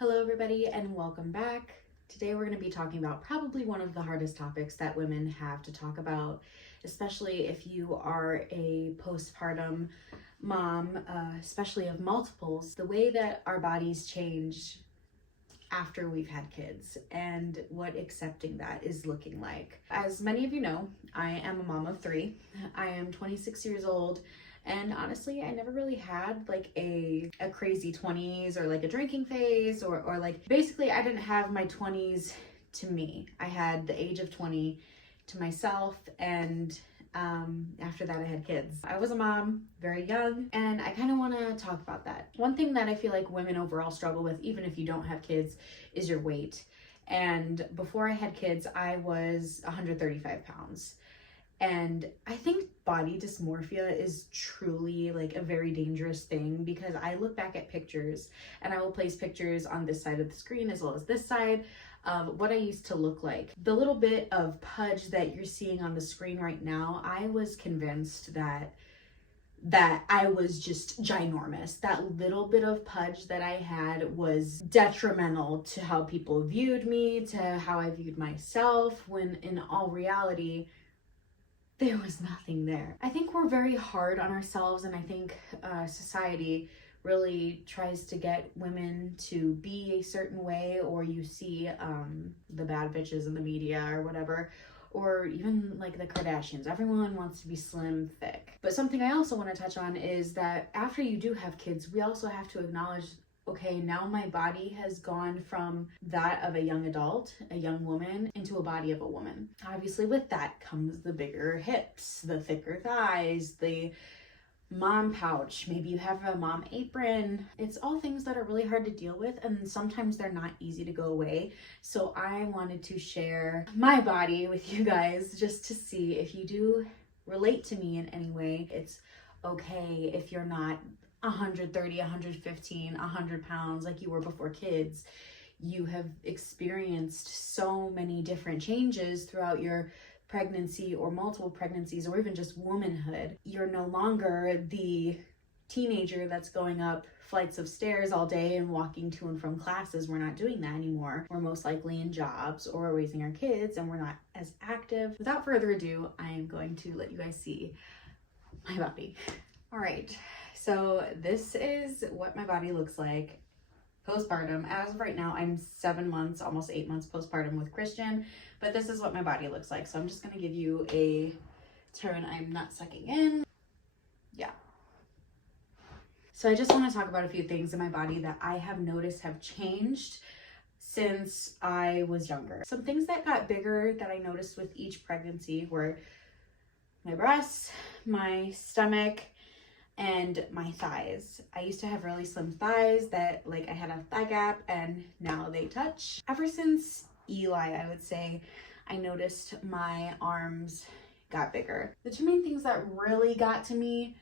Hello everybody and welcome back. Today we're going to be talking about probably one of the hardest topics that women have to talk about, especially if you are a postpartum mom, especially of multiples, the way that our bodies change after we've had kids and what accepting that is looking like. As many of you know, I am a mom of 3. I am 26 years old. And honestly, I never really had like a crazy 20s or like a drinking phase or like basically I didn't have my 20s to me. I had the age of 20 to myself, and after that I had kids. I was a mom very young, and I kind of want to talk about that. One thing that I feel like women overall struggle with, even if you don't have kids, is your weight. And before I had kids, I was 135 pounds. And I think body dysmorphia is truly like a very dangerous thing, because I look back at pictures, and I will place pictures on this side of the screen as well as this side of what I used to look like. The little bit of pudge that you're seeing on the screen right now, I was convinced that I was just ginormous. That little bit of pudge that I had was detrimental to how people viewed me, to how I viewed myself, when in all reality, there was nothing there. I think we're very hard on ourselves, and I think society really tries to get women to be a certain way, or you see the bad bitches in the media or whatever, or even like the Kardashians. Everyone wants to be slim, thick. But something I also want to touch on is that after you do have kids, we also have to acknowledge, okay, now my body has gone from that of a young adult, a young woman, into a body of a woman. Obviously with that comes the bigger hips, the thicker thighs, the mom pouch, maybe you have a mom apron. It's all things that are really hard to deal with, and sometimes they're not easy to go away. So I wanted to share my body with you guys, just to see if you do relate to me in any way. It's okay if you're not 130, 115, 100 pounds like you were before kids. You have experienced so many different changes throughout your pregnancy or multiple pregnancies, or even just womanhood. You're no longer the teenager that's going up flights of stairs all day and walking to and from classes. We're not doing that anymore. We're most likely in jobs or raising our kids, and we're not as active. Without further ado, I am going to let you guys see my body. All right. So this is what my body looks like postpartum. As of right now, I'm 7 months, almost 8 months postpartum with Christian, but this is what my body looks like. So I'm just going to give you a turn. I'm not sucking in. Yeah. So I just want to talk about a few things in my body that I have noticed have changed since I was younger. Some things that got bigger that I noticed with each pregnancy were my breasts, my stomach, and my thighs. I used to have really slim thighs that like I had a thigh gap, and now they touch. Ever since Eli, I would say, I noticed my arms got bigger. The two main things that really got to me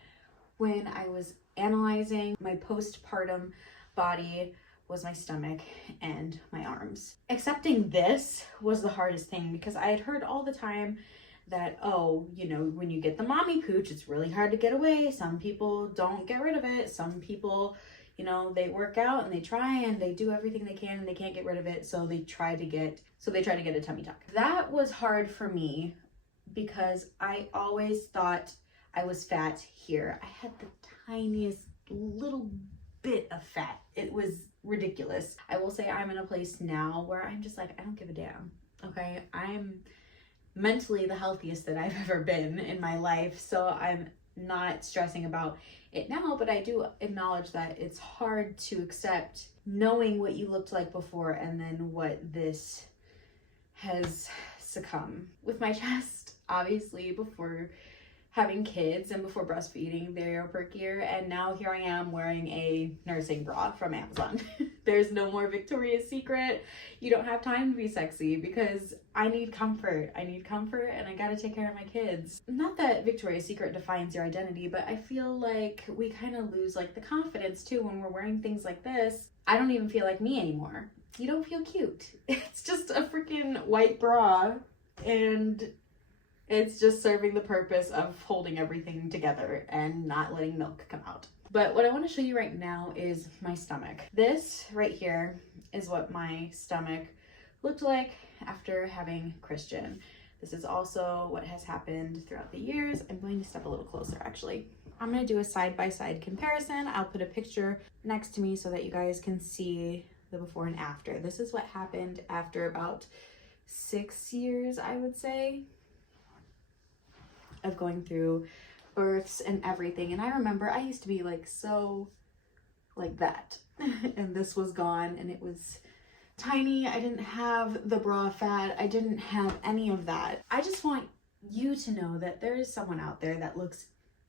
when I was analyzing my postpartum body was my stomach and my arms. Accepting this was the hardest thing, because I had heard all the time that, oh, you know, when you get the mommy pooch, it's really hard to get away. Some people don't get rid of it. Some people, you know, they work out and they try and they do everything they can and they can't get rid of it. So they try to get a tummy tuck. That was hard for me, because I always thought I was fat here. I had the tiniest little bit of fat. It was ridiculous. I will say I'm in a place now where I'm just like, I don't give a damn. Okay. I'm mentally the healthiest that I've ever been in my life, so I'm not stressing about it now, but I do acknowledge that it's hard to accept knowing what you looked like before and then what this has succumbed. With my chest, obviously before having kids and before breastfeeding, they are perkier, and now here I am wearing a nursing bra from Amazon. There's no more Victoria's Secret. You don't have time to be sexy, because I need comfort. I need comfort, and I gotta take care of my kids. Not that Victoria's Secret defines your identity, but I feel like we kind of lose like the confidence too when we're wearing things like this. I don't even feel like me anymore. You don't feel cute. It's just a freaking white bra, and it's just serving the purpose of holding everything together and not letting milk come out. But what I want to show you right now is my stomach. This right here is what my stomach looked like after having Christian. This is also what has happened throughout the years. I'm going to step a little closer actually. I'm going to do a side-by-side comparison. I'll put a picture next to me so that you guys can see the before and after. This is what happened after about 6 years, I would say, of going through births and everything. And I remember I used to be like so like that and this was gone and it was tiny. I didn't have the bra fat. I didn't have any of that. I just want you to know that there is someone out there that looks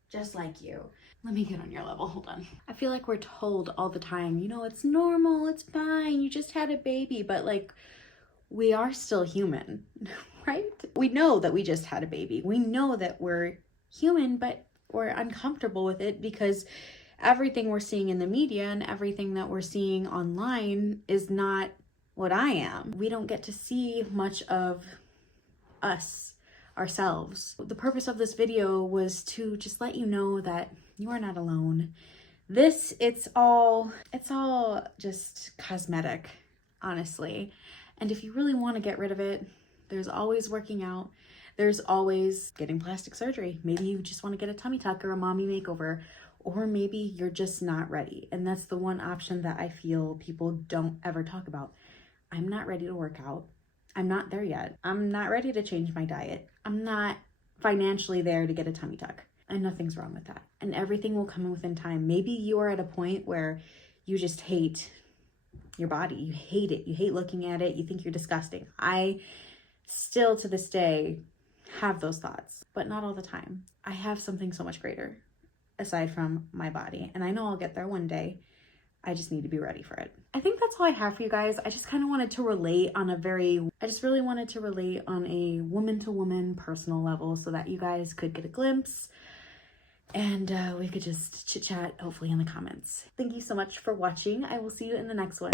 just like you. Let me get on your level, hold on. I feel like we're told all the time, you know, it's normal, it's fine, you just had a baby, but like, we are still human, right? We know that we just had a baby. We know that we're human, but we're uncomfortable with it because everything we're seeing in the media and everything that we're seeing online is not what I am. We don't get to see much of us, ourselves. The purpose of this video was to just let you know that you are not alone. This, it's all just cosmetic, honestly. And if you really want to get rid of it, there's always working out. There's always getting plastic surgery. Maybe you just want to get a tummy tuck or a mommy makeover, or maybe you're just not ready. And that's the one option that I feel people don't ever talk about. I'm not ready to work out. I'm not there yet. I'm not ready to change my diet. I'm not financially there to get a tummy tuck. And nothing's wrong with that. And everything will come within time. Maybe you are at a point where you just hate your body. You hate it. You hate looking at it. You think you're disgusting. I still to this day have those thoughts, but not all the time. I have something so much greater aside from my body. And I know I'll get there one day. I just need to be ready for it. I think that's all I have for you guys. I just kind of wanted to relate on I just really wanted to relate on a woman to woman personal level so that you guys could get a glimpse and we could just chit chat, hopefully in the comments. Thank you so much for watching. I will see you in the next one.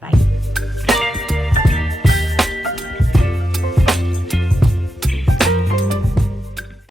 Bye.